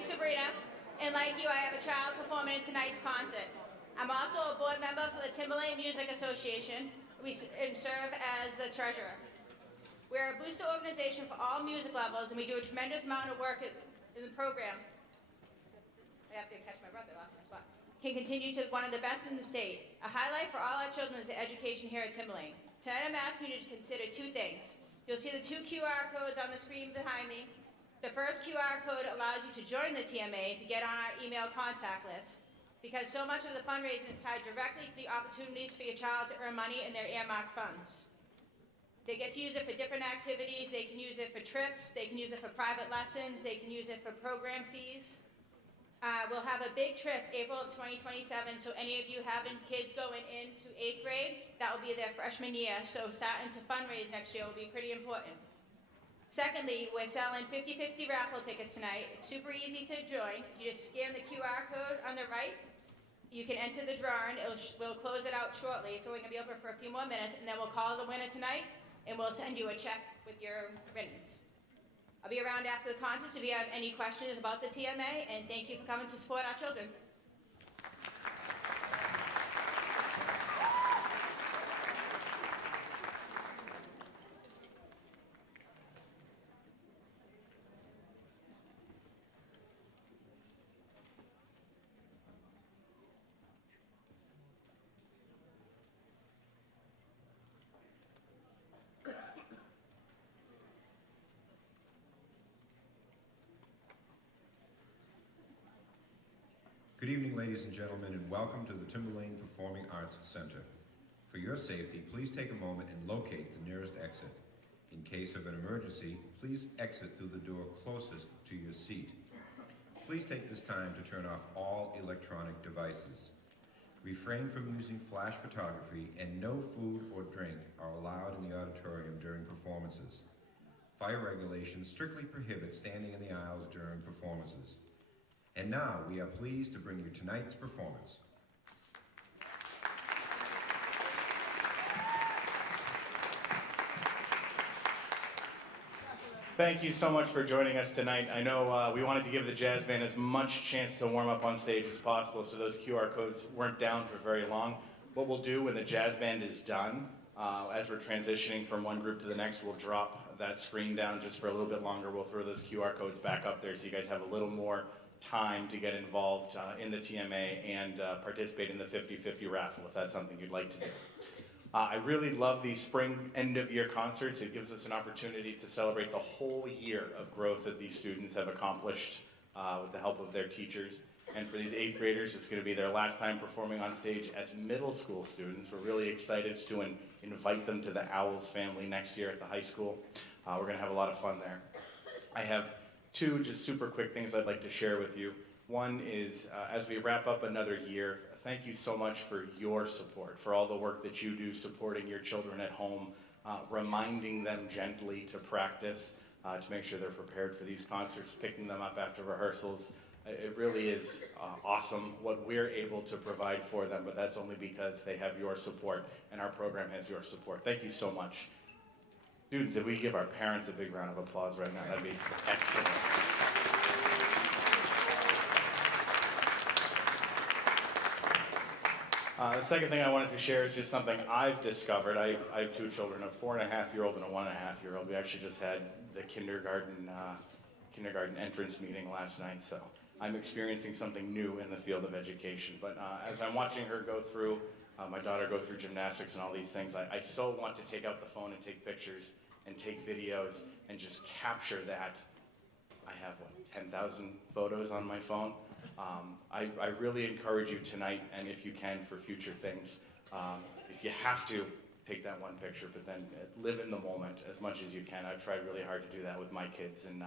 name's Sabrina, and like you, I have a child performing in tonight's concert. I'm also a board member for the Timberlane Music Association. And serve as the treasurer. We're a booster organization for all music levels, and we do a tremendous amount of work in the program. I have to catch my breath, I lost my spot. Can continue to one of the best in the state. A highlight for all our children is the education here at Timberlane. Tonight I'm asking you to consider two things. You'll see the two QR codes on the screen behind me. The first QR code allows you to join the TMA to get on our email contact list, because so much of the fundraising is tied directly to the opportunities for your child to earn money in their earmarked funds. They get to use it for different activities. They can use it for trips. They can use it for private lessons. They can use it for program fees. We'll have a big trip April of 2027, so any of you having kids going into 8th grade, that will be their freshman year, so starting to fundraise next year will be pretty important. Secondly, we're selling 50-50 raffle tickets tonight. It's super easy to join. You just scan the QR code on the right. You can enter the drawing. We'll close it out shortly. It's only going to be open for a few more minutes, and then we'll call the winner tonight, and we'll send you a check with your winnings. I'll be around after the concert if you have any questions about the TMA, and thank you for coming to support our children. Good evening, ladies and gentlemen, and welcome to the Timberlane Performing Arts Center. For your safety, please take a moment and locate the nearest exit. In case of an emergency, please exit through the door closest to your seat. Please take this time to turn off all electronic devices. Refrain from using flash photography, and no food or drink are allowed in the auditorium during performances. Fire regulations strictly prohibit standing in the aisles during performances. And now, we are pleased to bring you tonight's performance. Thank you so much for joining us tonight. I know we wanted to give the jazz band as much chance to warm up on stage as possible, so those QR codes weren't down for very long. What we'll do when the jazz band is done, as we're transitioning from one group to the next, we'll drop that screen down just for a little bit longer. We'll throw those QR codes back up there so you guys have a little more time to get involved in the TMA and participate in the 50-50 raffle if that's something you'd like to do. I really love these spring end-of-year concerts. It gives us an opportunity to celebrate the whole year of growth that these students have accomplished with the help of their teachers. And for these 8th graders, it's going to be their last time performing on stage as middle school students. We're really excited to invite them to the Owls family next year at the high school. We're going to have a lot of fun there. I have two just super quick things I'd like to share with you. One is, as we wrap up another year, thank you so much for your support, for all the work that you do supporting your children at home, reminding them gently to practice, to make sure they're prepared for these concerts, picking them up after rehearsals. It really is awesome what we're able to provide for them, but that's only because they have your support and our program has your support. Thank you so much. Students, if we give our parents a big round of applause right now, that'd be excellent. The second thing I wanted to share is just something I've discovered. I have two children, a 4.5-year-old and a 1.5-year-old. We actually just had the kindergarten entrance meeting last night, so I'm experiencing something new in the field of education. But as I'm watching her go through, my daughter go through gymnastics and all these things, I so want to take out the phone and take pictures and take videos and just capture that. I have, 10,000 photos on my phone. I really encourage you tonight, and if you can, for future things, if you have to, take that one picture, but then live in the moment as much as you can. I've tried really hard to do that with my kids, and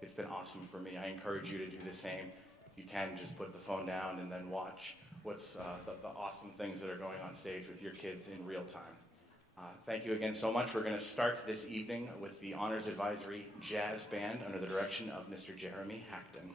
it's been awesome for me. I encourage you to do the same. If you can, just put the phone down and then watch what's the awesome things that are going on stage with your kids in real time. Thank you again so much. We're going to start this evening with the Honors Advisory Jazz Band under the direction of Mr. Jeremy Hackton.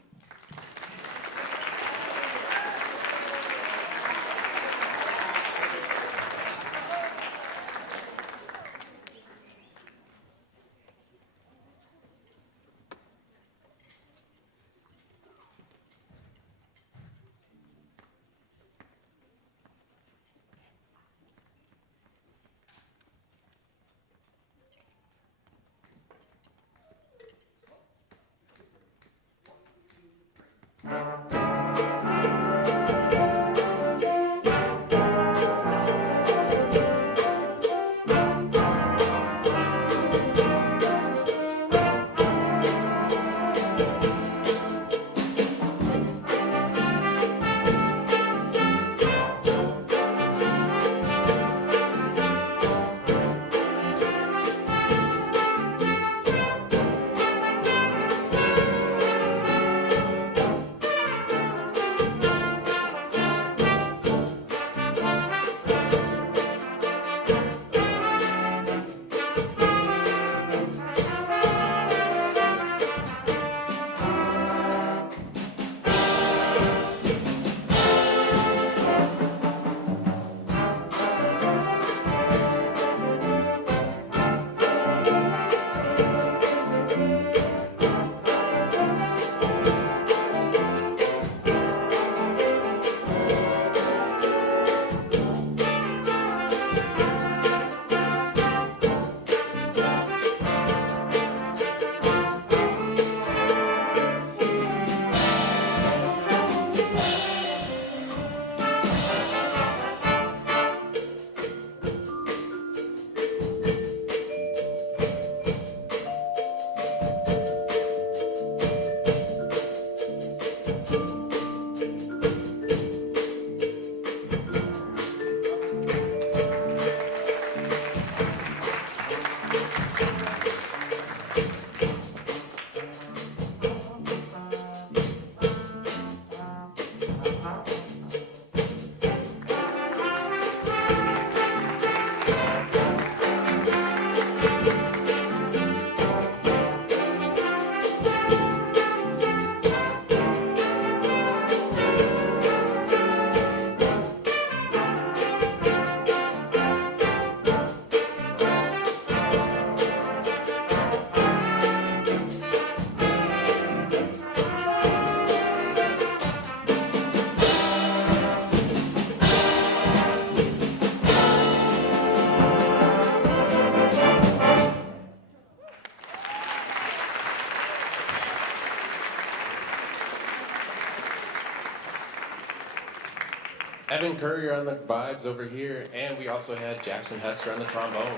Evan Courier on the vibes over here, and we also had Jackson Hester on the trombone.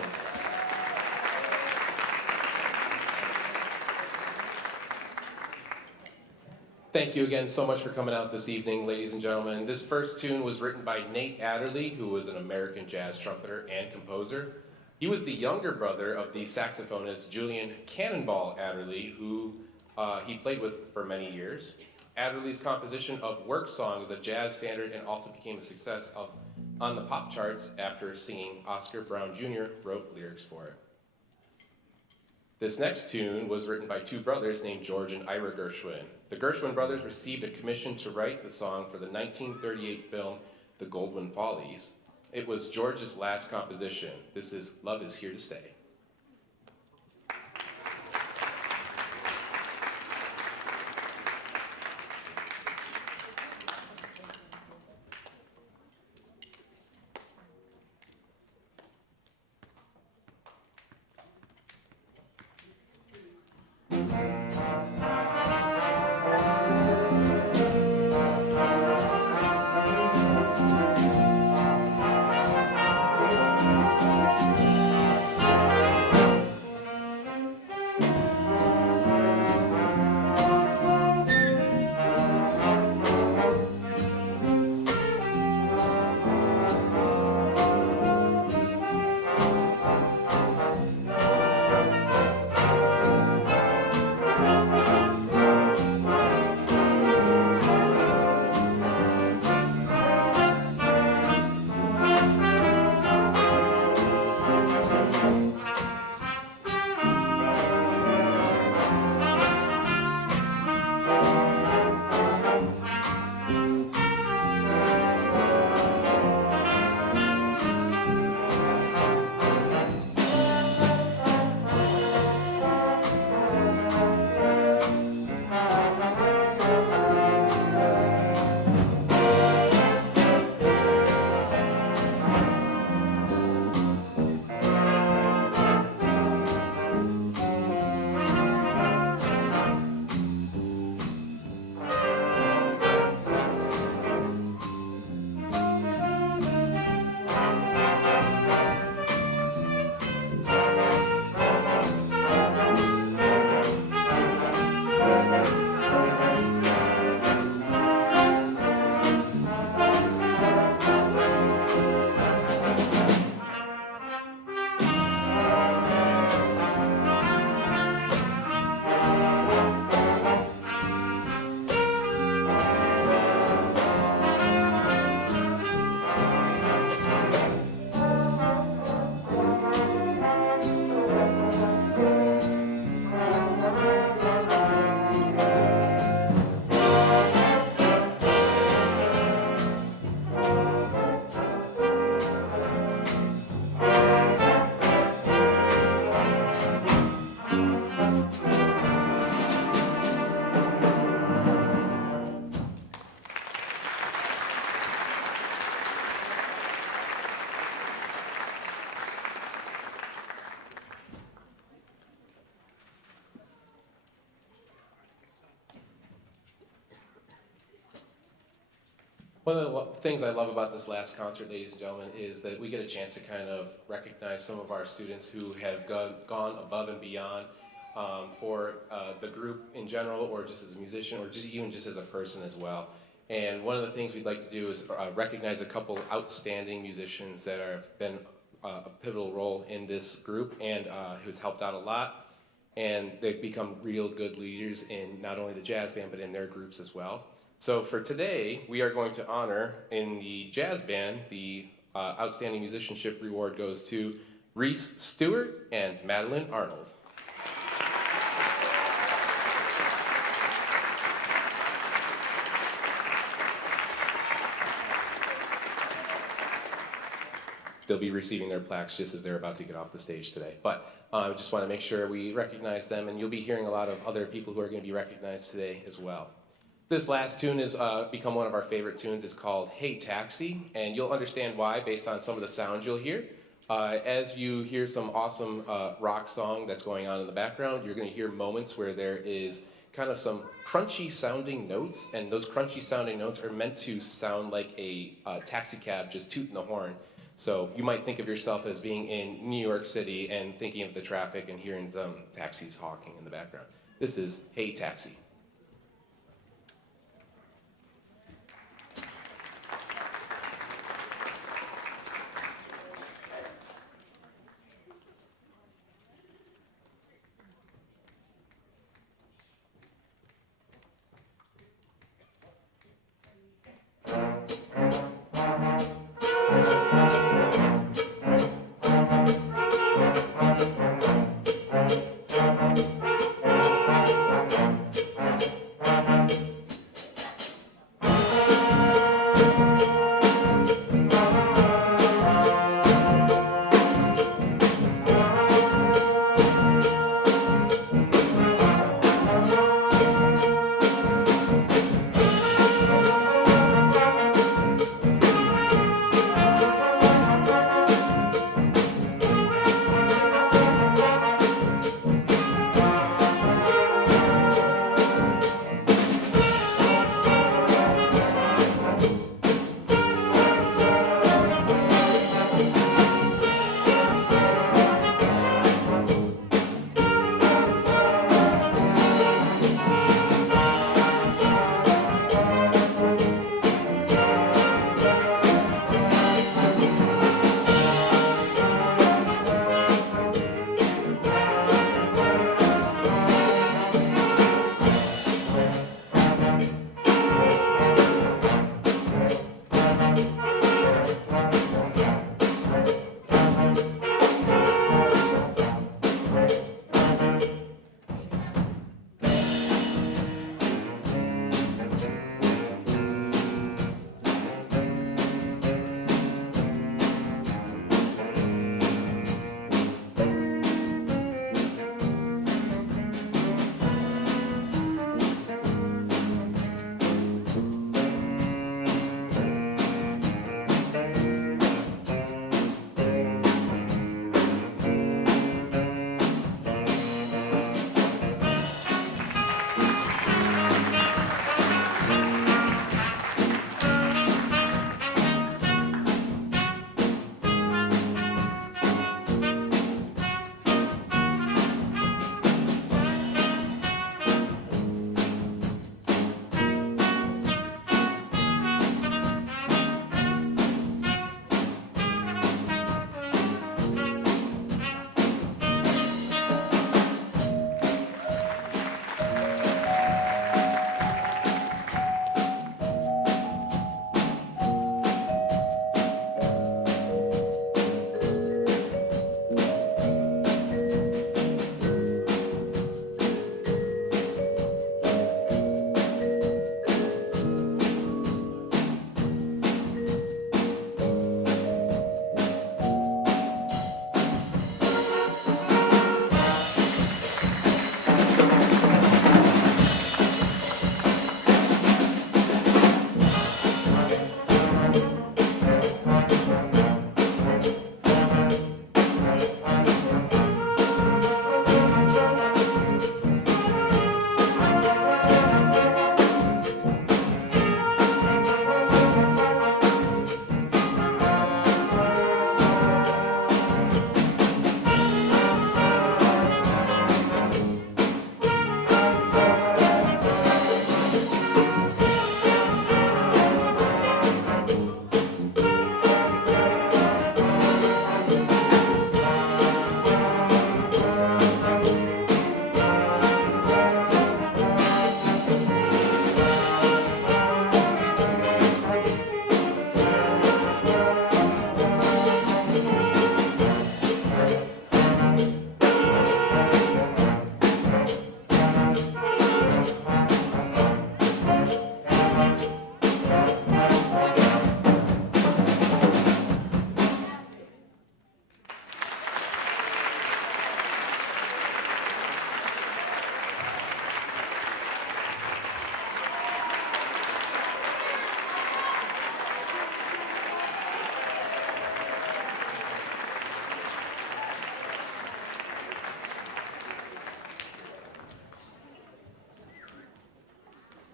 Thank you again so much for coming out this evening, ladies and gentlemen. This first tune was written by Nate Adderley, who was an American jazz trumpeter and composer. He was the younger brother of the saxophonist Julian Cannonball Adderley, who he played with for many years. Adderley's composition of Work Song is a jazz standard and also became a success on the pop charts after singing Oscar Brown Jr. wrote lyrics for it. This next tune was written by two brothers named George and Ira Gershwin. The Gershwin brothers received a commission to write the song for the 1938 film The Goldwyn Follies. It was George's last composition. This is Love Is Here to Stay. One of the things I love about this last concert, ladies and gentlemen, is that we get a chance to kind of recognize some of our students who have gone above and beyond for the group in general, or just as a musician, or even just as a person as well. And one of the things we'd like to do is recognize a couple outstanding musicians that have been a pivotal role in this group and who's helped out a lot. And they've become real good leaders in not only the jazz band, but in their groups as well. So for today, we are going to honor in the jazz band, the Outstanding Musicianship Reward goes to Reese Stewart and Madeline Arnold. They'll be receiving their plaques just as they're about to get off the stage today. But I just want to make sure we recognize them, and you'll be hearing a lot of other people who are going to be recognized today as well. This last tune has become one of our favorite tunes. It's called Hey Taxi, and you'll understand why based on some of the sounds you'll hear. As you hear some awesome rock song that's going on in the background, you're going to hear moments where there is kind of some crunchy sounding notes, and those crunchy sounding notes are meant to sound like a taxi cab just tooting the horn. So you might think of yourself as being in New York City and thinking of the traffic and hearing some taxis honking in the background. This is Hey Taxi.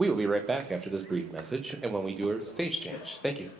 We will be right back after this brief message and when we do our stage change. Thank you.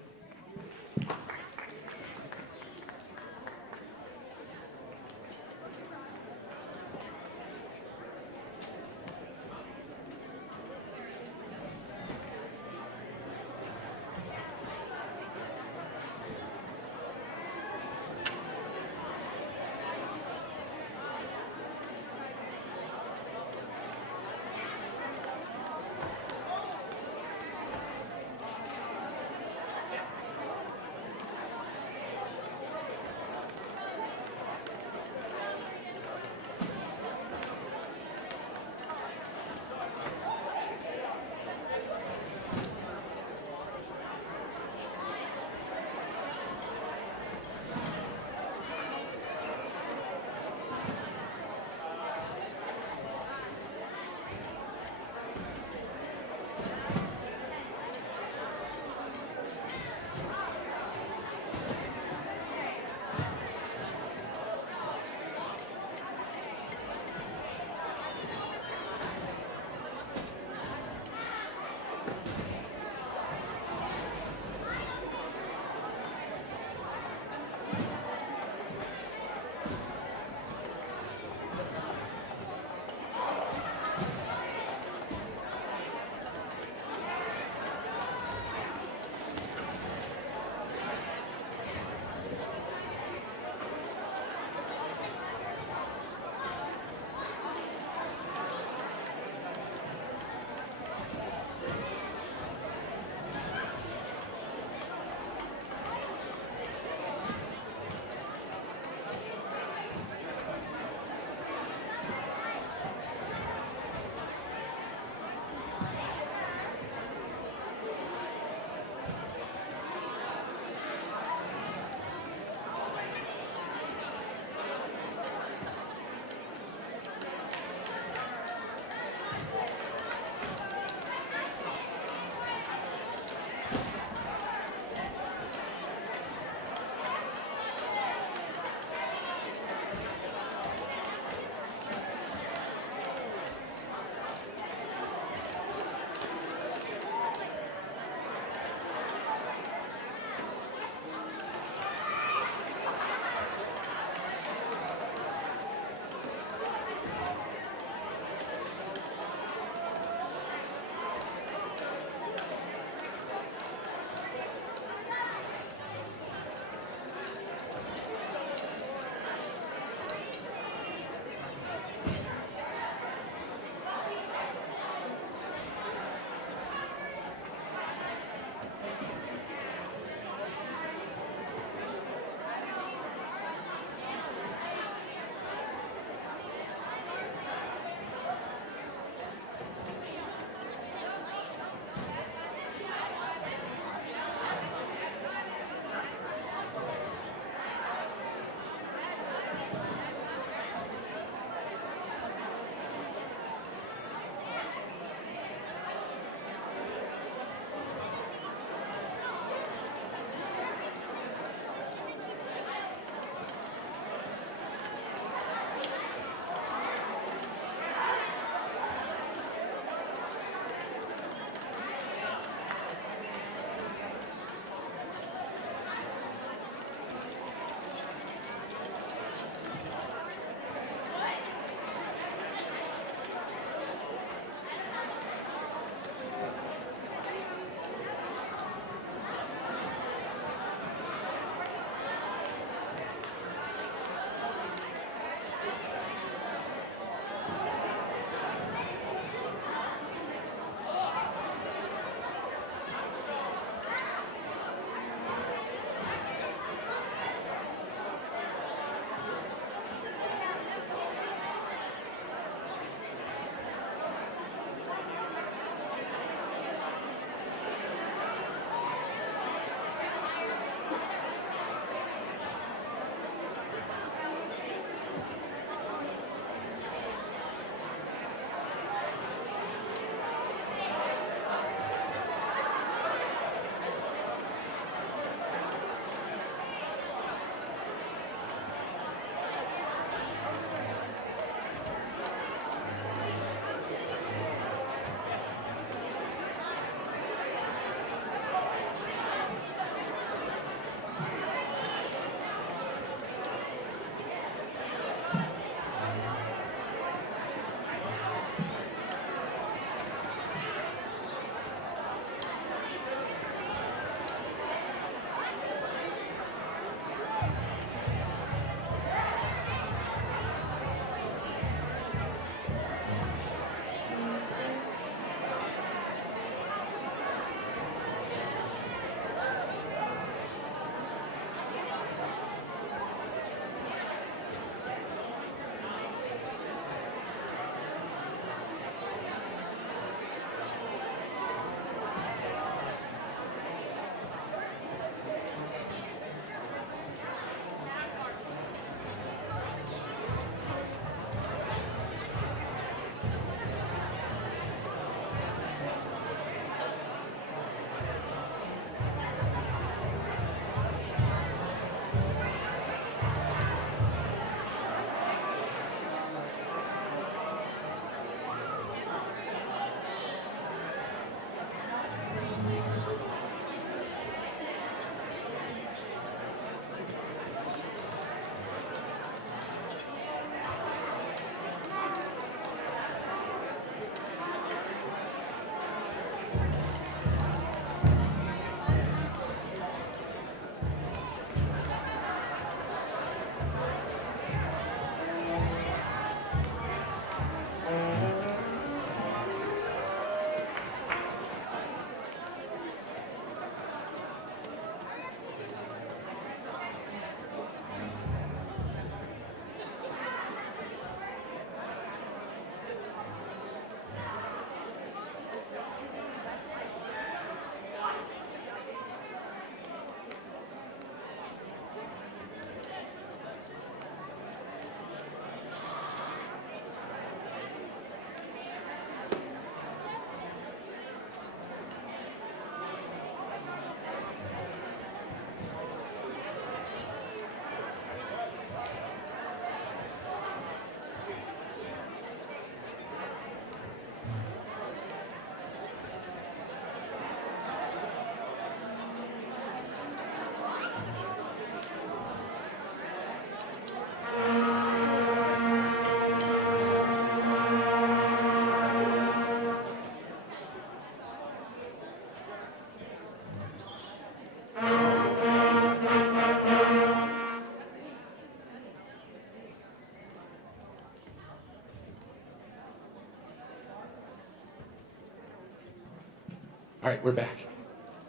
All right, we're back.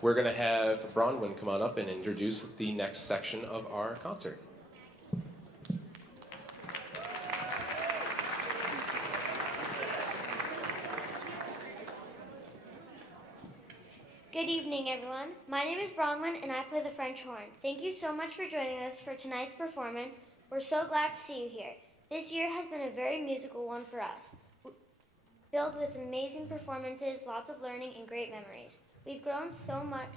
We're going to have Bronwyn come on up and introduce the next section of our concert. Good evening, everyone. My name is Bronwyn, and I play the French horn. Thank you so much for joining us for tonight's performance. We're so glad to see you here. This year has been a very musical one for us, filled with amazing performances, lots of learning, and great memories. We've grown so much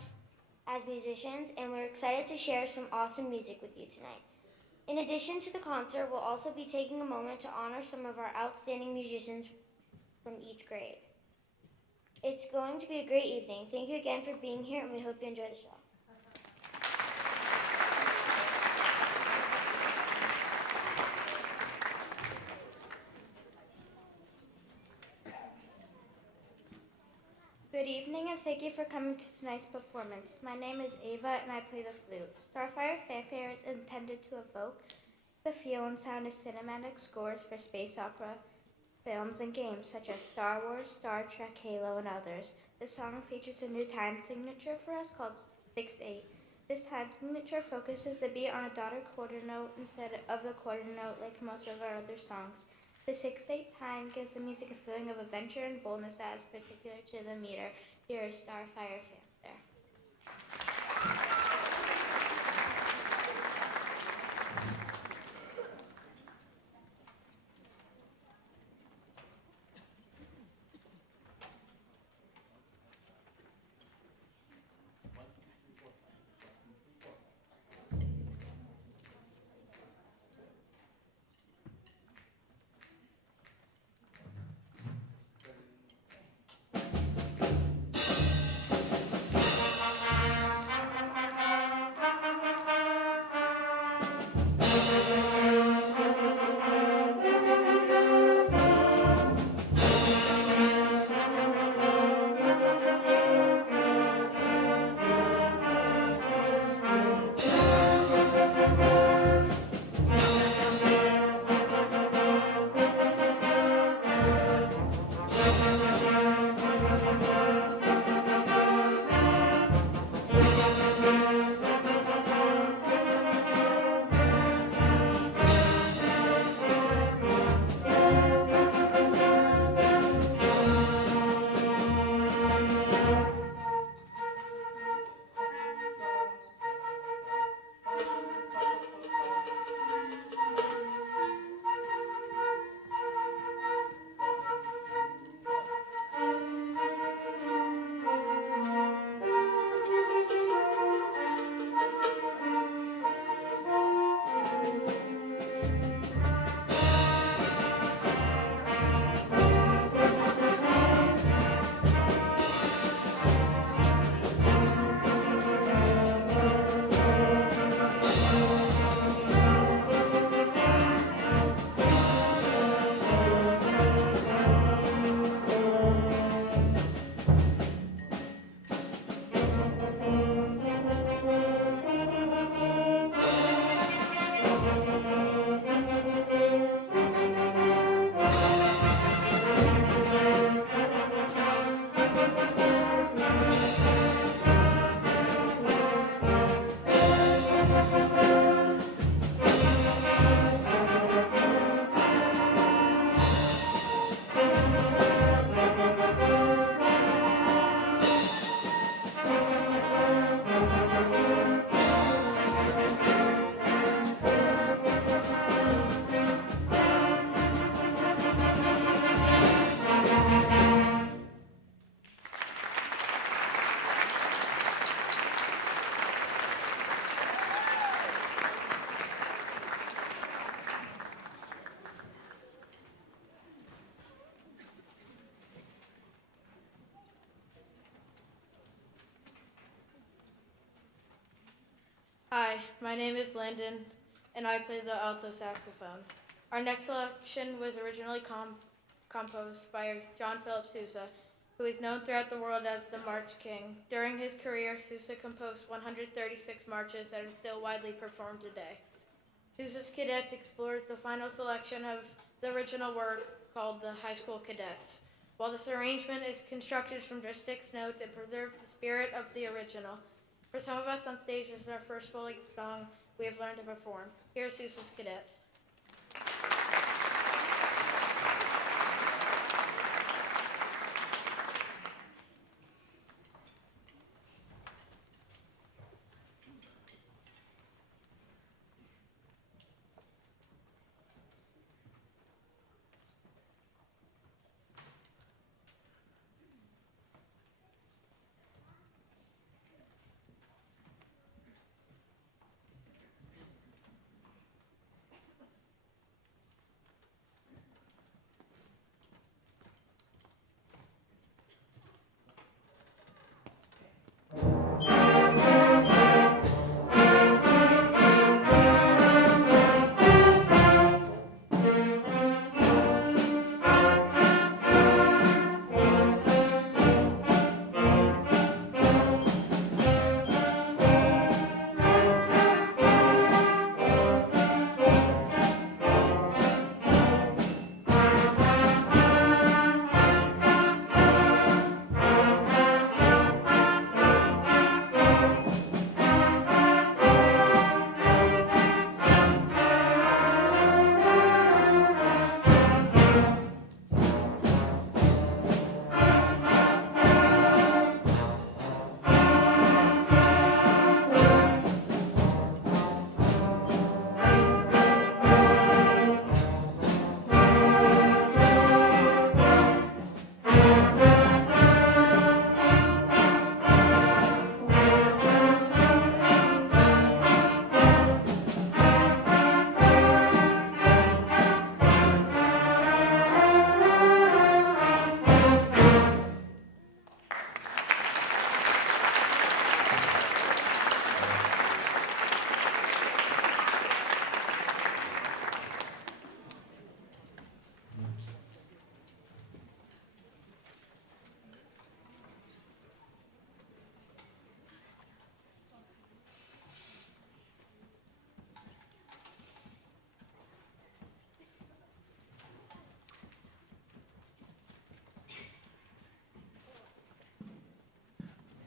as musicians, and we're excited to share some awesome music with you tonight. In addition to the concert, we'll also be taking a moment to honor some of our outstanding musicians from each grade. It's going to be a great evening. Thank you again for being here, and we hope you enjoy the show. Good evening, and thank you for coming to tonight's performance. My name is Ava, and I play the flute. Starfire Fanfare is intended to evoke the feel and sound of cinematic scores for space opera films and games such as Star Wars, Star Trek, Halo, and others. The song features a new time signature for us called 6/8. This time signature focuses the beat on a dotted quarter note instead of the quarter note like most of our other songs. The 6/8 time gives the music a feeling of adventure and boldness that is particular to the meter. Here is Starfire Fanfare. Hi, my name is Landon, and I play the alto saxophone. Our next selection was originally composed by John Philip Sousa, who is known throughout the world as the March King. During his career, Sousa composed 136 marches that are still widely performed today. Sousa's Cadets explores the final selection of the original work called the High School Cadets. While this arrangement is constructed from just 6 notes, it preserves the spirit of the original. For some of us on stage, this is our first full-length song we have learned to perform. Here's Sousa's Cadets.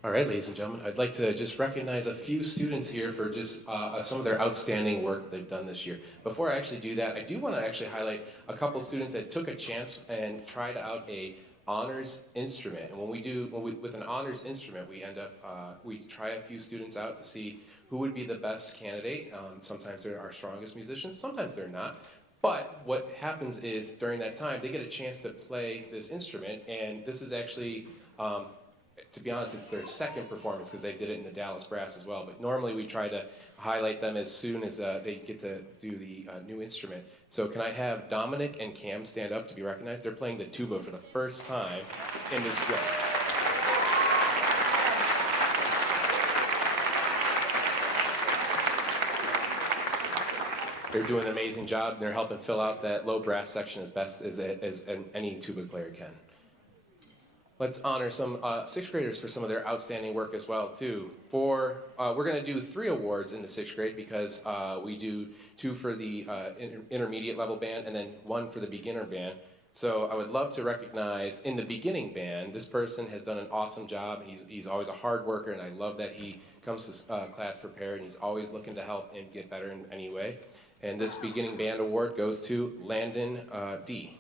All right, ladies and gentlemen, I'd like to just recognize a few students here for just some of their outstanding work they've done this year. Before I actually do that, I do want to actually highlight a couple students that took a chance and tried out a honors instrument. And with an honors instrument, we try a few students out to see who would be the best candidate. Sometimes they're our strongest musicians, sometimes they're not. But what happens is during that time, they get a chance to play this instrument, and this is actually, to be honest, it's their second performance because they did it in the Dallas Brass as well. But normally we try to highlight them as soon as they get to do the new instrument. So can I have Dominic and Cam stand up to be recognized? They're playing the tuba for the first time in this drill. They're doing an amazing job, and they're helping fill out that low brass section as best as any tuba player can. Let's honor some sixth graders for some of their outstanding work as well, too. We're going to do 3 awards in the 6th grade because we do 2 for the intermediate level band and then 1 for the beginner band. So I would love to recognize in the beginning band, this person has done an awesome job. He's always a hard worker, and I love that he comes to class prepared, and he's always looking to help and get better in any way. And this beginning band award goes to Landon D.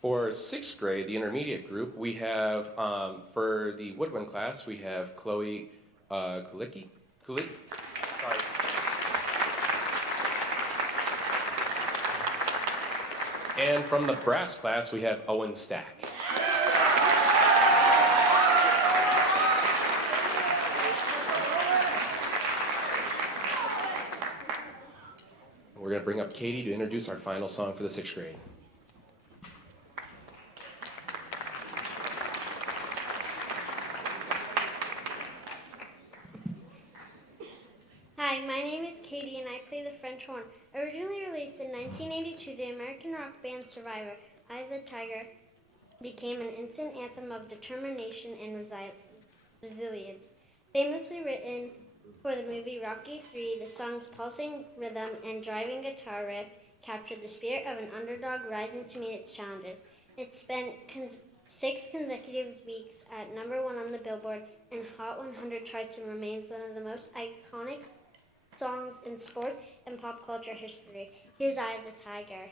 For 6th grade, the intermediate group, we have, for the woodwind class, we have Chloe Kulicki. Sorry. And from the brass class, we have Owen Stack. We're going to bring up Katie to introduce our final song for the 6th grade. Hi, my name is Katie and I play the French horn. Originally released in 1982, the American rock band Survivor, Eye of the Tiger, became an instant anthem of determination and resilience. resilience. Famously written for the movie Rocky III, the song's pulsing rhythm and driving guitar riff captured the spirit of an underdog rising to meet its challenges. It spent 6 consecutive weeks at #1 on the Billboard and Hot 100 charts and remains one of the most iconic songs in sports and pop culture history. Here's Eye of the Tiger.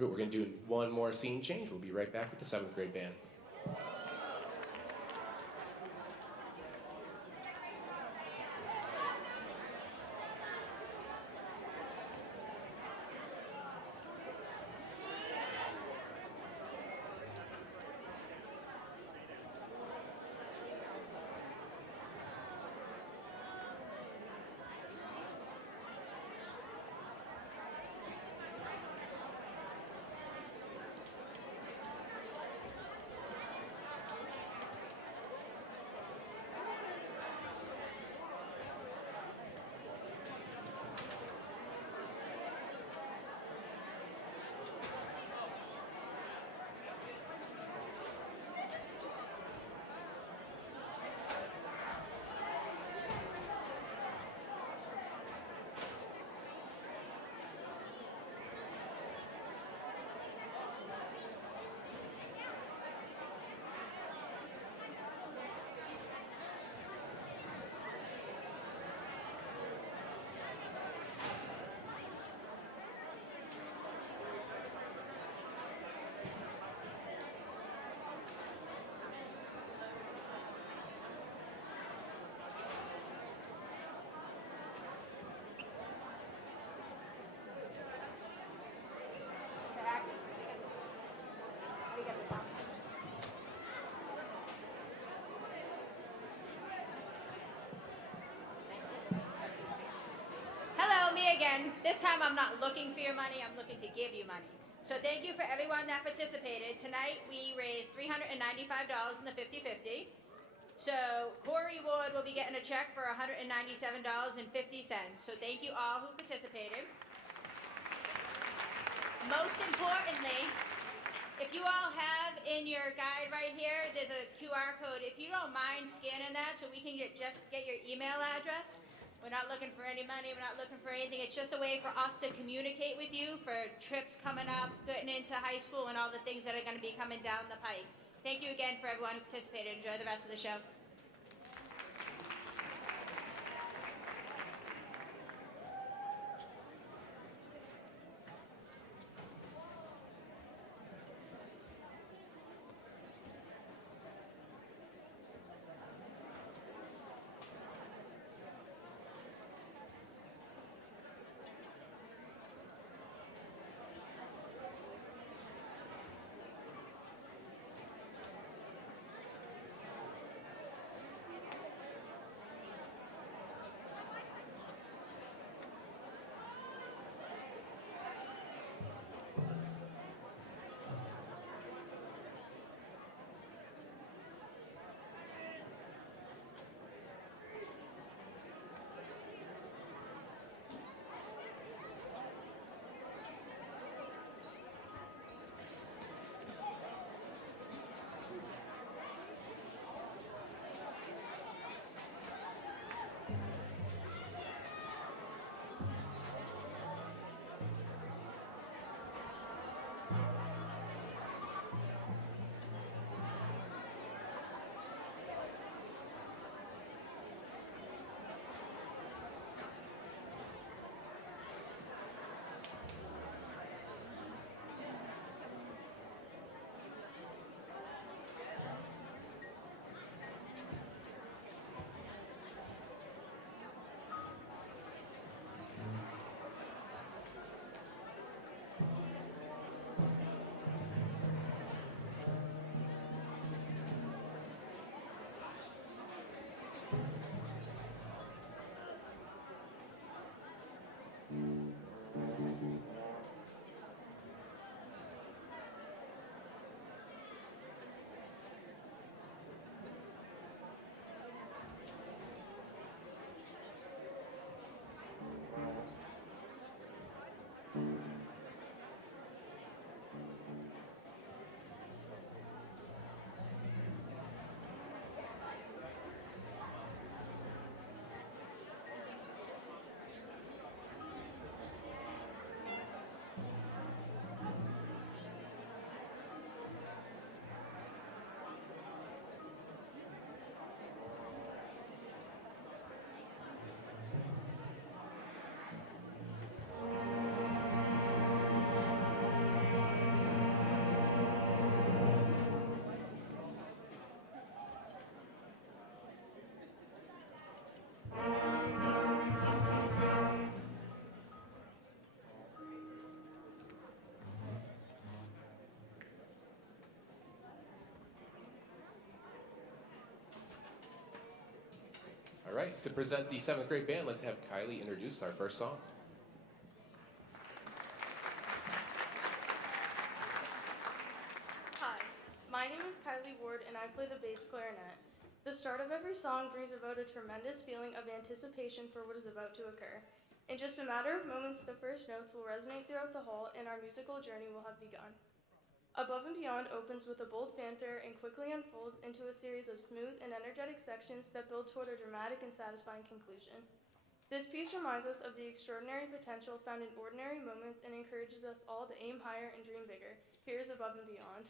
We're going to do one more scene change. We'll be right back with the 7th grade band. again, this time I'm not looking for your money, I'm looking to give you money. So thank you for everyone that participated. Tonight we raised $395 in the 50-50. So Corey Ward will be getting a check for $197.50. So thank you all who participated. Most importantly, if you all have in your guide right here, there's a QR code. If you don't mind scanning that so we can just get your email address. We're not looking for any money. We're not looking for anything. It's just a way for us to communicate with you for trips coming up, getting into high school, and all the things that are going to be coming down the pike. Thank you again for everyone who participated. Enjoy the rest of the show. All right, to present the 7th grade band, let's have Kylie introduce our first song. Hi, my name is Kylie Ward and I play the bass clarinet. The start of every song brings about a tremendous feeling of anticipation for what is about to occur. In just a matter of moments, the first notes will resonate throughout the hall and our musical journey will have begun. Above and Beyond opens with a bold fanfare and quickly unfolds into a series of smooth and energetic sections that build toward a dramatic and satisfying conclusion. This piece reminds us of the extraordinary potential found in ordinary moments and encourages us all to aim higher and dream bigger. Here's Above and Beyond.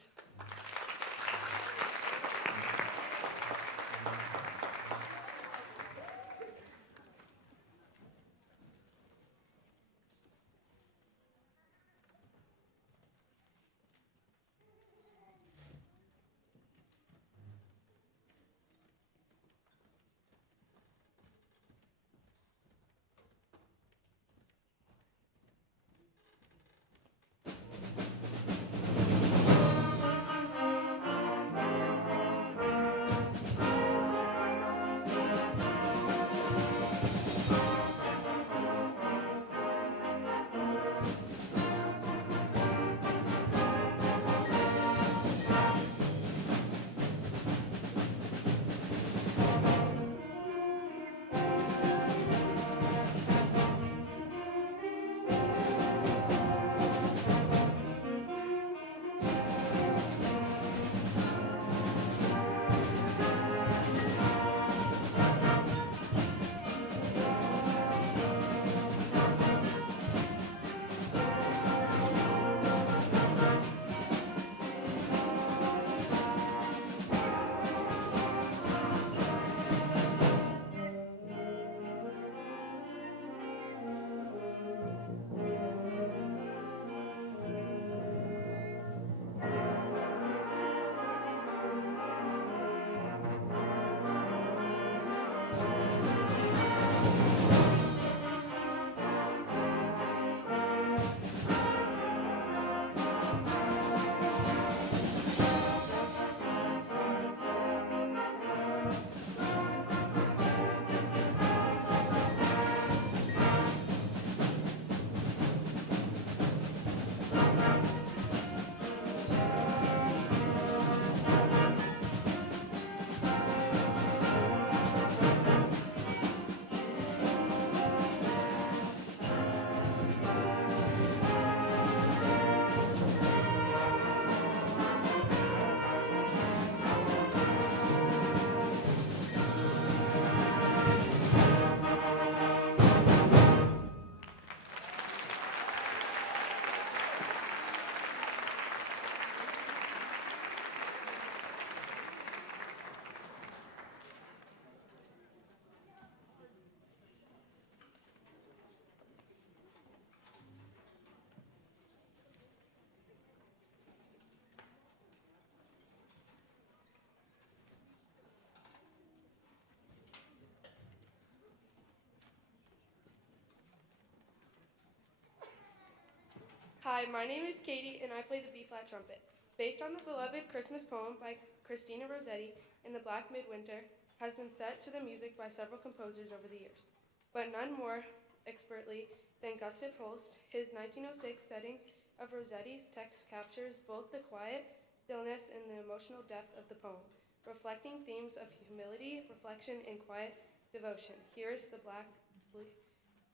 Hi, my name is Katie, and I play the B-flat trumpet. Based on the beloved Christmas poem by Christina Rossetti, In the Black Midwinter, has been set to the music by several composers over the years, but none more expertly than Gustav Holst. His 1906 setting of Rossetti's text captures both the quiet stillness and the emotional depth of the poem, reflecting themes of humility, reflection, and quiet devotion. Here's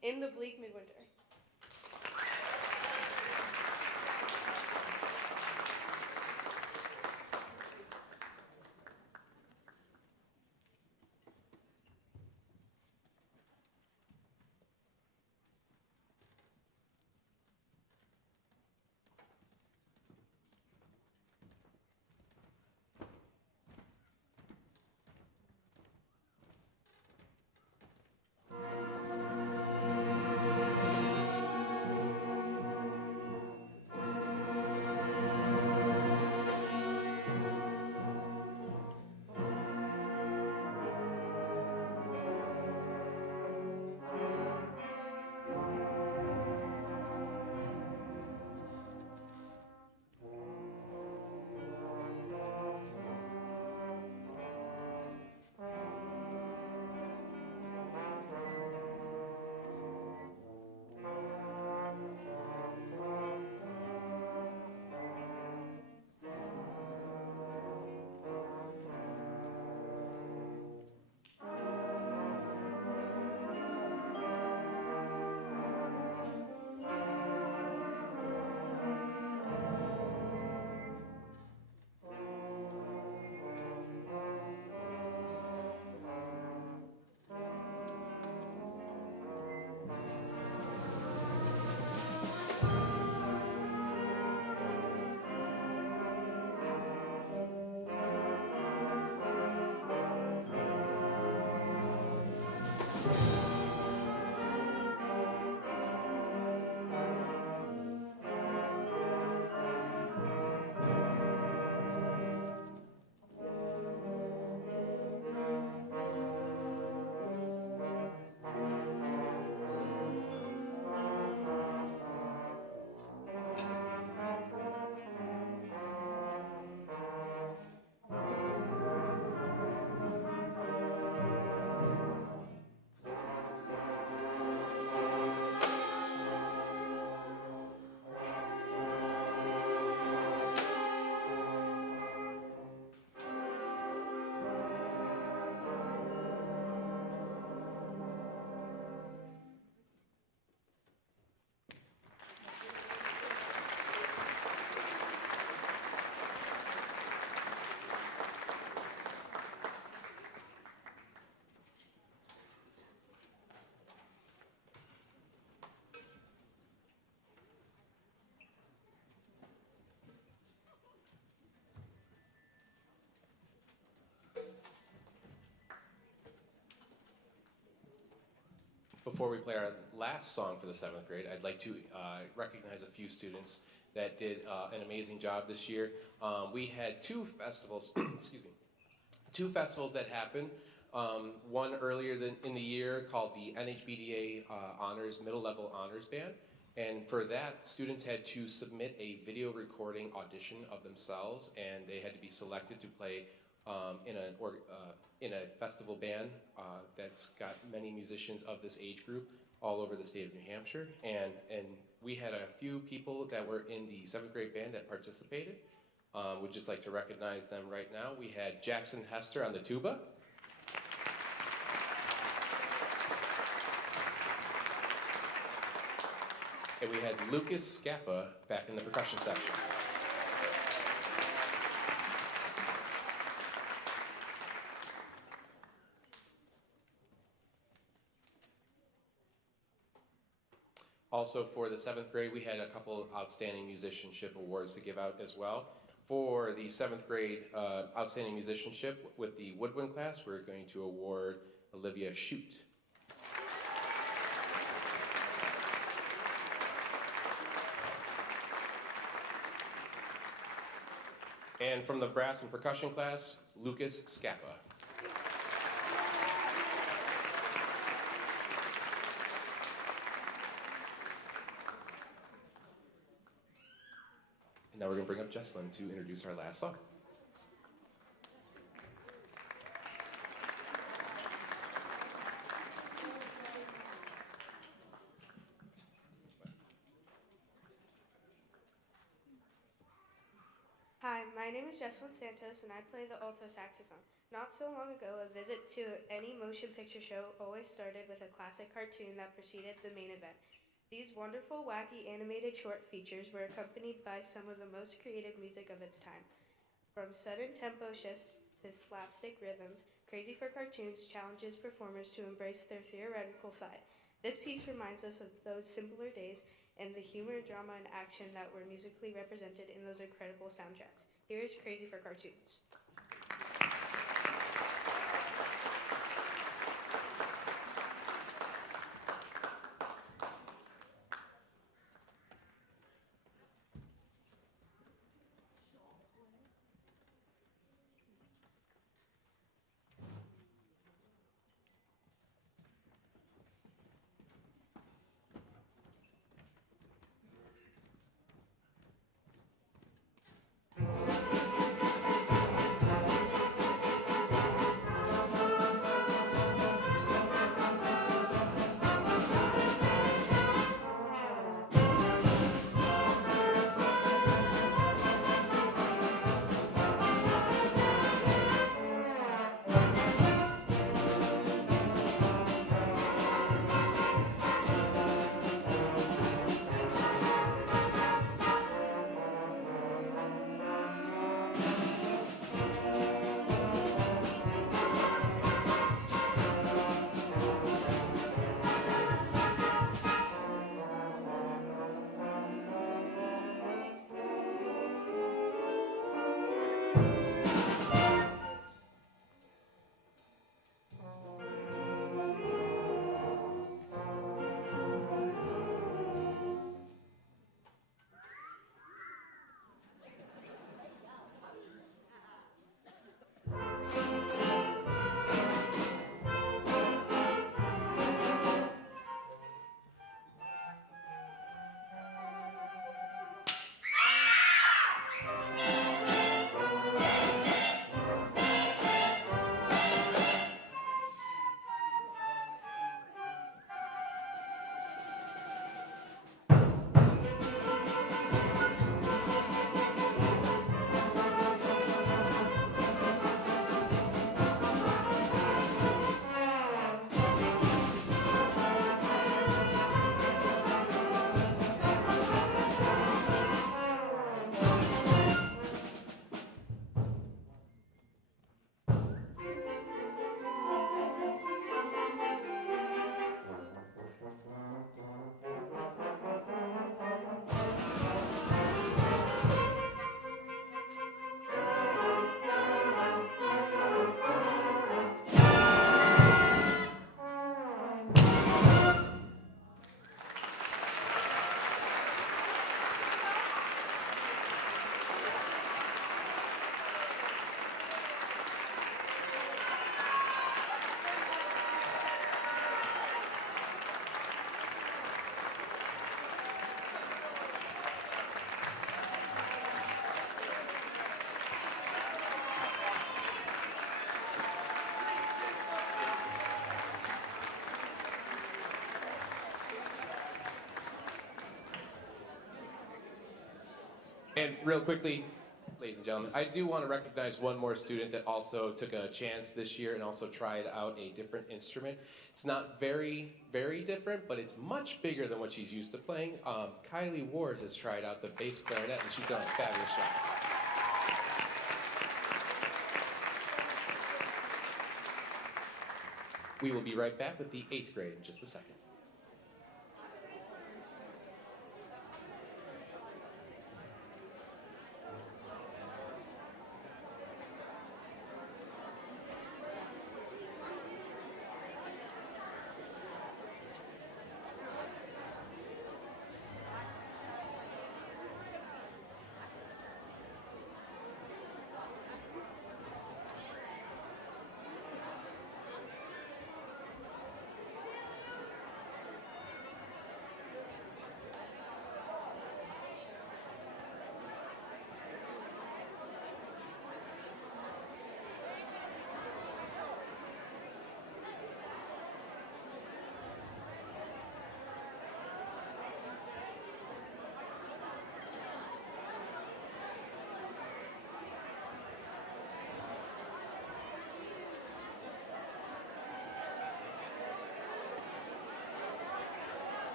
In the Bleak Midwinter. Before we play our last song for the 7th grade, I'd like to recognize a few students that did an amazing job this year. We had two festivals, excuse me, two festivals that happened. One earlier in the year called the NHBDA Honors Middle Level Honors Band. And for that, students had to submit a video recording audition of themselves, and they had to be selected to play in a festival band that's got many musicians of this age group all over the state of New Hampshire. And we had a few people that were in the 7th grade band that participated. We'd just like to recognize them right now. We had Jackson Hester on the tuba. And we had Lucas Scappa back in the percussion section. Also for the 7th grade, we had a couple of outstanding musicianship awards to give out as well. For the 7th grade outstanding musicianship with the woodwind class, we're going to award Olivia Shute. And from the brass and percussion class, Lucas Scappa. to bring up Jesslyn to introduce our last song. Hi, my name is Jesslyn Santos and I play the alto saxophone. Not so long ago, a visit to any motion picture show always started with a classic cartoon that preceded the main event. These wonderful, wacky animated short features were accompanied by some of the most creative music of its time. From sudden tempo shifts to slapstick rhythms, Crazy for Cartoons challenges performers to embrace their theoretical side. This piece reminds us of those simpler days and the humor, drama, and action that were musically represented in those incredible soundtracks. Here is Crazy for Cartoons. And real quickly, ladies and gentlemen, I do want to recognize one more student that also took a chance this year and also tried out a different instrument. It's not very, very different, but it's much bigger than what she's used to playing. Kylie Ward has tried out the bass clarinet, and she's done a fabulous job. We will be right back with the 8th grade in just a second.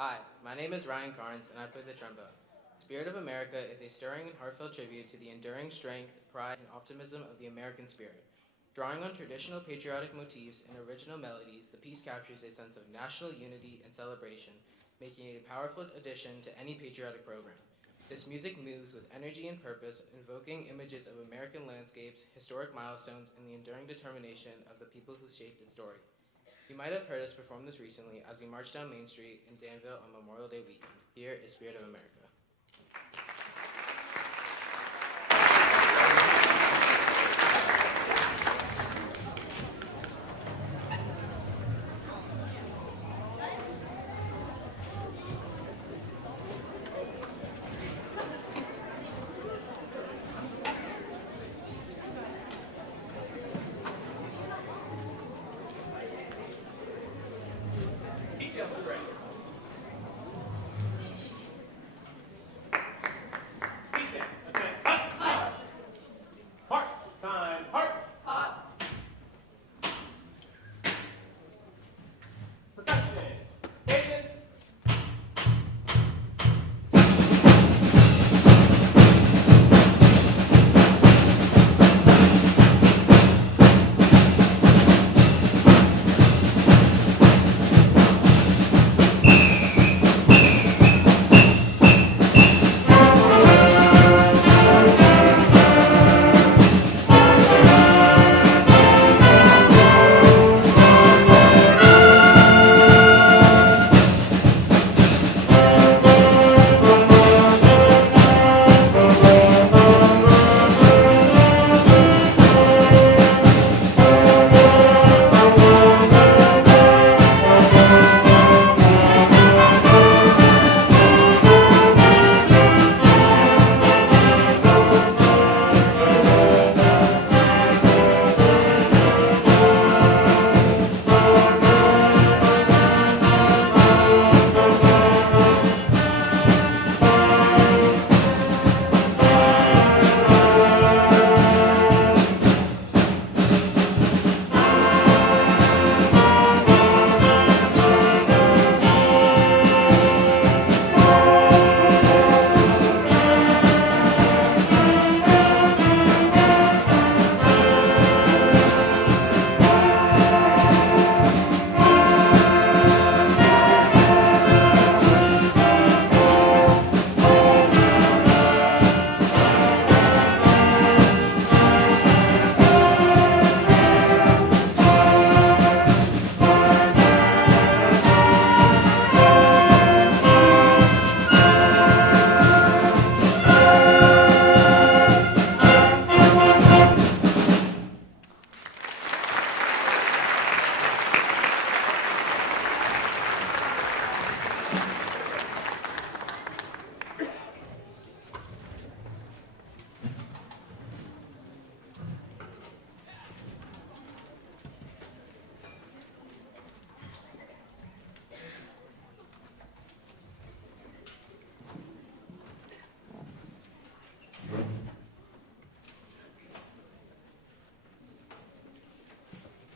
Hi, my name is Ryan Carnes, and I play the trombone. Spirit of America is a stirring and heartfelt tribute to the enduring strength, pride, and optimism of the American spirit. Drawing on traditional patriotic motifs and original melodies, the piece captures a sense of national unity and celebration, making it a powerful addition to any patriotic program. This music moves with energy and purpose, invoking images of American landscapes, historic milestones, and the enduring determination of the people who shaped its story. You might have heard us perform this recently as we marched down Main Street in Danville on Memorial Day weekend. Here is Spirit of America.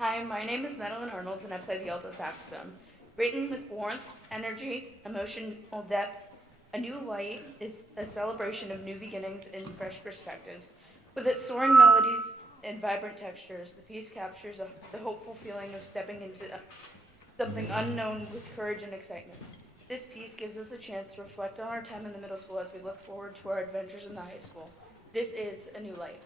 Hi, my name is Madeline Arnold and I play the alto saxophone. Written with warmth, energy, emotional depth, A New Light is a celebration of new beginnings and fresh perspectives. With its soaring melodies and vibrant textures, the piece captures the hopeful feeling of stepping into something unknown with courage and excitement. This piece gives us a chance to reflect on our time in the middle school as we look forward to our adventures in the high school. This is A New Light.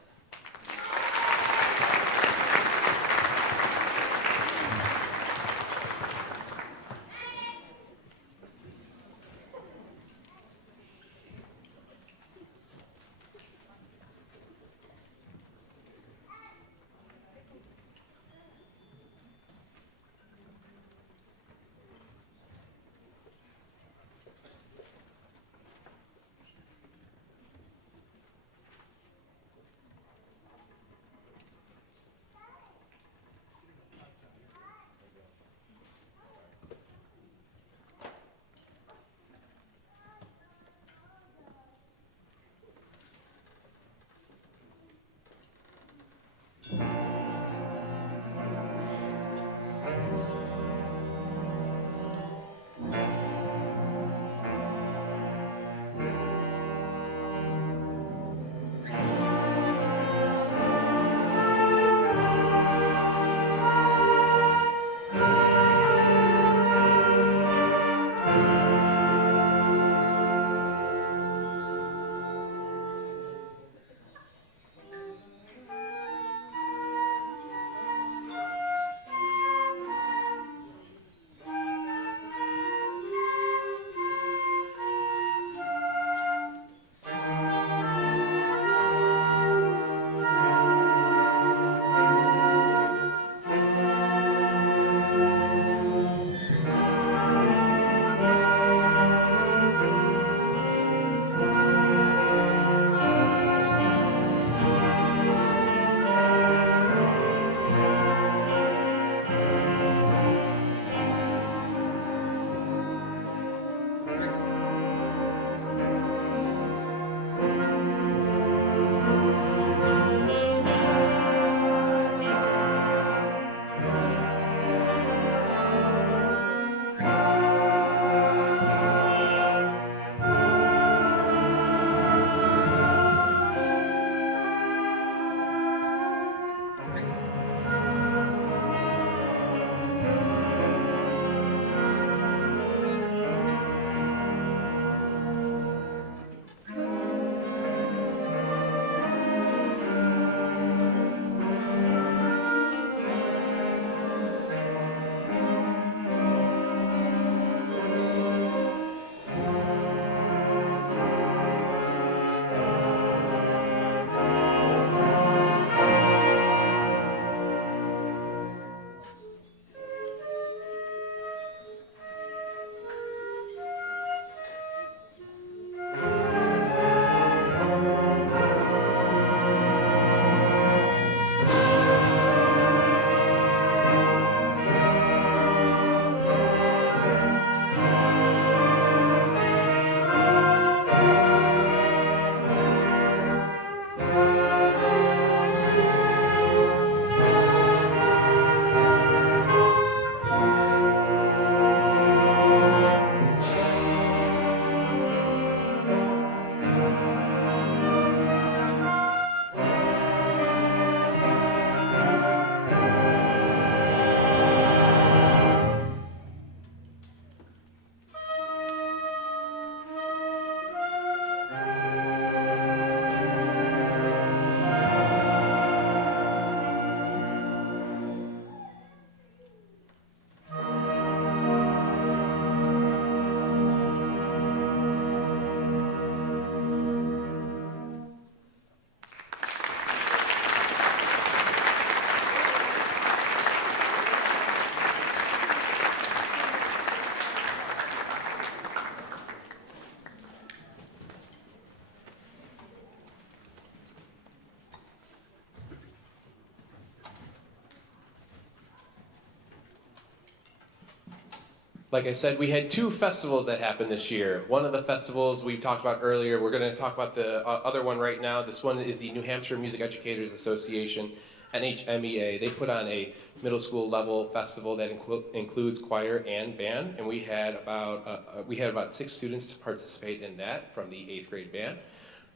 like I said, we had 2 festivals that happened this year. One of the festivals we talked about earlier, we're going to talk about the other one right now. This one is the New Hampshire Music Educators Association, NHMEA. They put on a middle school level festival that includes choir and band, and we had about 6 students to participate in that from the 8th grade band,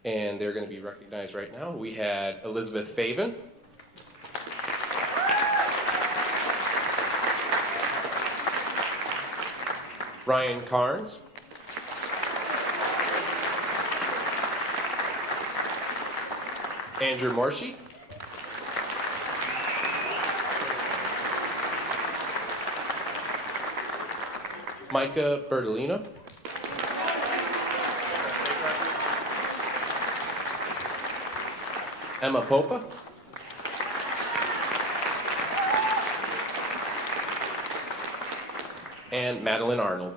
and they're going to be recognized right now. We had Elizabeth Faven, Ryan Carnes, Andrew Morshi, Micah Bertolino, Emma Popa, and Madeline Arnold.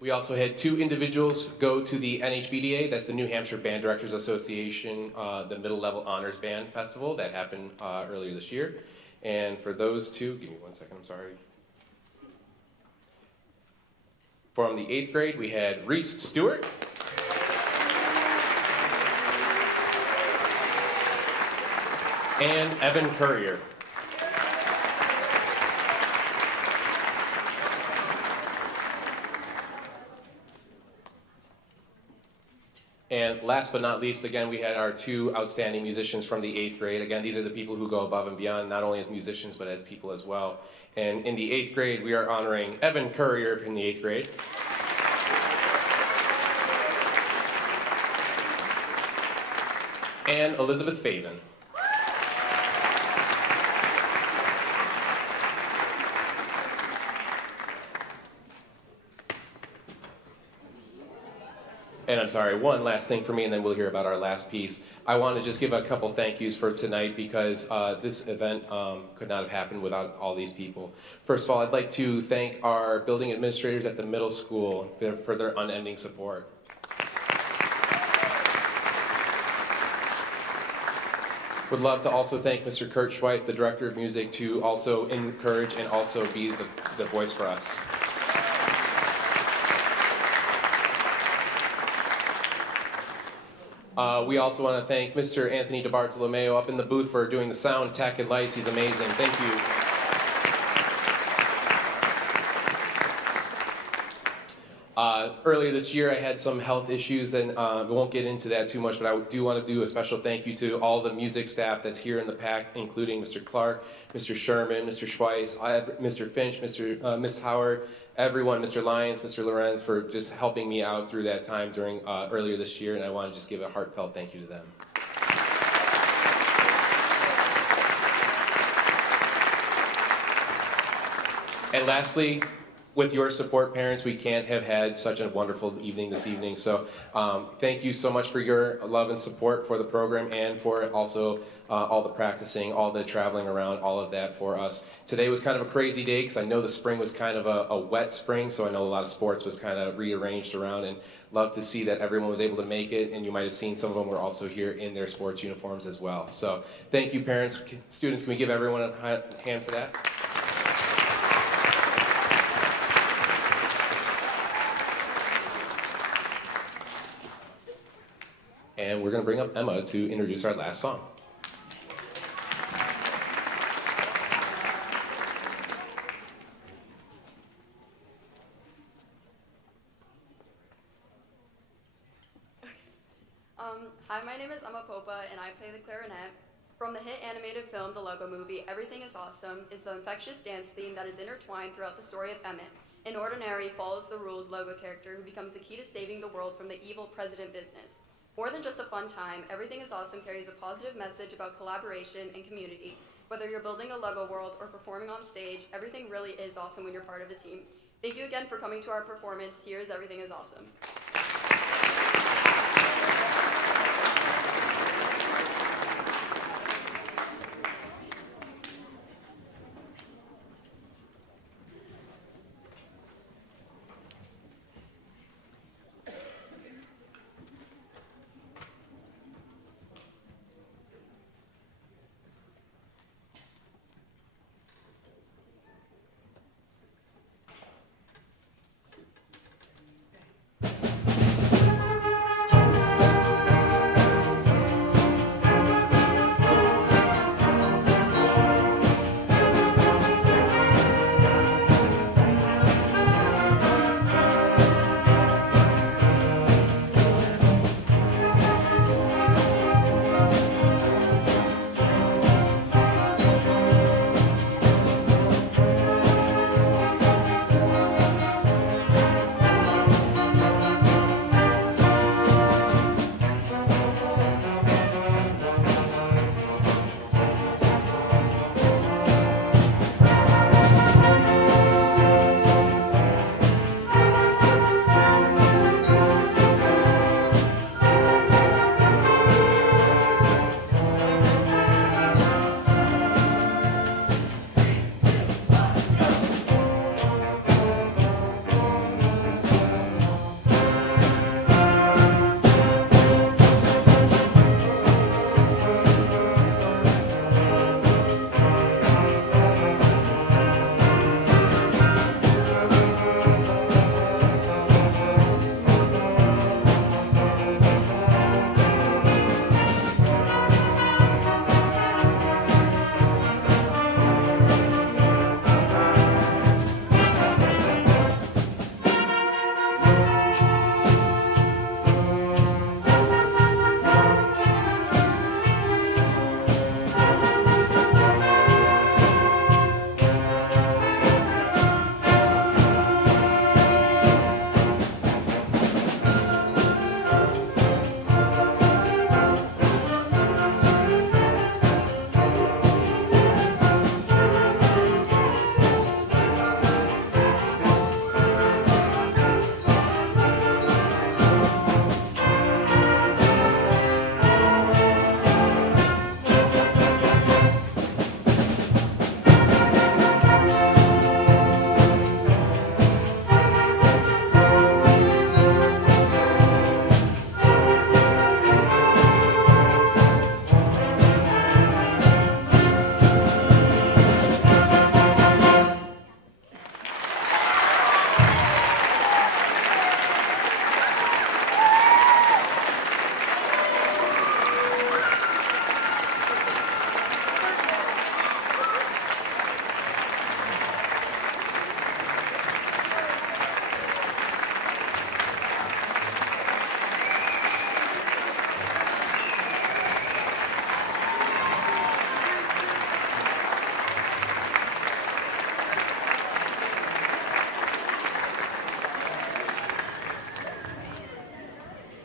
We also had 2 individuals go to the NHBDA, that's the New Hampshire Band Directors Association, the Middle Level Honors Band Festival that happened earlier this year. And for those 2, give me one second, I'm sorry. From the 8th grade, we had Reese Stewart, and Evan Courier. And last but not least, again, we had our 2 outstanding musicians from the 8th grade. Again, these are the people who go above and beyond, not only as musicians, but as people as well. And in the 8th grade, we are honoring Evan Courier from the 8th grade. And Elizabeth Faven. And I'm sorry, one last thing for me, and then we'll hear about our last piece. I want to just give a couple thank yous for tonight because this event could not have happened without all these people. First of all, I'd like to thank our building administrators at the middle school for their unending support. Would love to also thank Mr. Kurt Schweiss, the director of music, to also encourage and also be the voice for us. We also want to thank Mr. Anthony DiBartolomeo up in the booth for doing the sound, tech, and lights. He's amazing. Thank you. Earlier this year, I had some health issues, and we won't get into that too much, but I do want to do a special thank you to all the music staff that's here in the pack, including Mr. Clark, Mr. Sherman, Mr. Schweiss, Mr. Finch, Miss Howard, everyone, Mr. Lyons, Mr. Lorenz, for just helping me out through that time during earlier this year, and I want to just give a heartfelt thank you to them. And lastly, with your support, parents, we can't have had such a wonderful evening this evening. So thank you so much for your love and support for the program and for also all the practicing, all the traveling around, all of that for us. Today was kind of a crazy day because I know the spring was kind of a wet spring, so I know a lot of sports was kind of rearranged around, and love to see that everyone was able to make it, and you might have seen some of them were also here in their sports uniforms as well. So thank you, parents. Students, can we give everyone a hand for that? And we're going to bring up Emma to introduce our last song. Hi, my name is Emma Popa, and I play the clarinet. From the hit animated film, The Lego Movie, Everything is Awesome is the infectious dance theme that is intertwined throughout the story of Emmett, an ordinary, follows-the-rules Lego character who becomes the key to saving the world from the evil president business. More than just a fun time, Everything is Awesome carries a positive message about collaboration and community. Whether you're building a Lego world or performing on stage, everything really is awesome when you're part of a team. Thank you again for coming to our performance. Here's Everything is Awesome.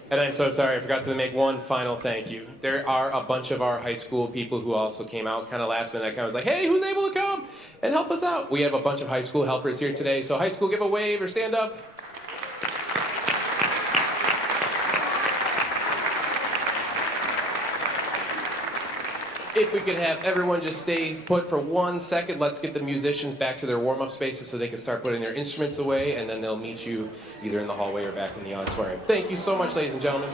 And I'm so sorry, I forgot to make one final thank you. There are a bunch of our high school people who also came out kind of last minute. I kind of was like, hey, who's able to come and help us out? We have a bunch of high school helpers here today. So high school, give a wave or stand up. If we could have everyone just stay put for 1 second, let's get the musicians back to their warm-up spaces so they can start putting their instruments away, and then they'll meet you either in the hallway or back in the auditorium. Thank you so much, ladies and gentlemen.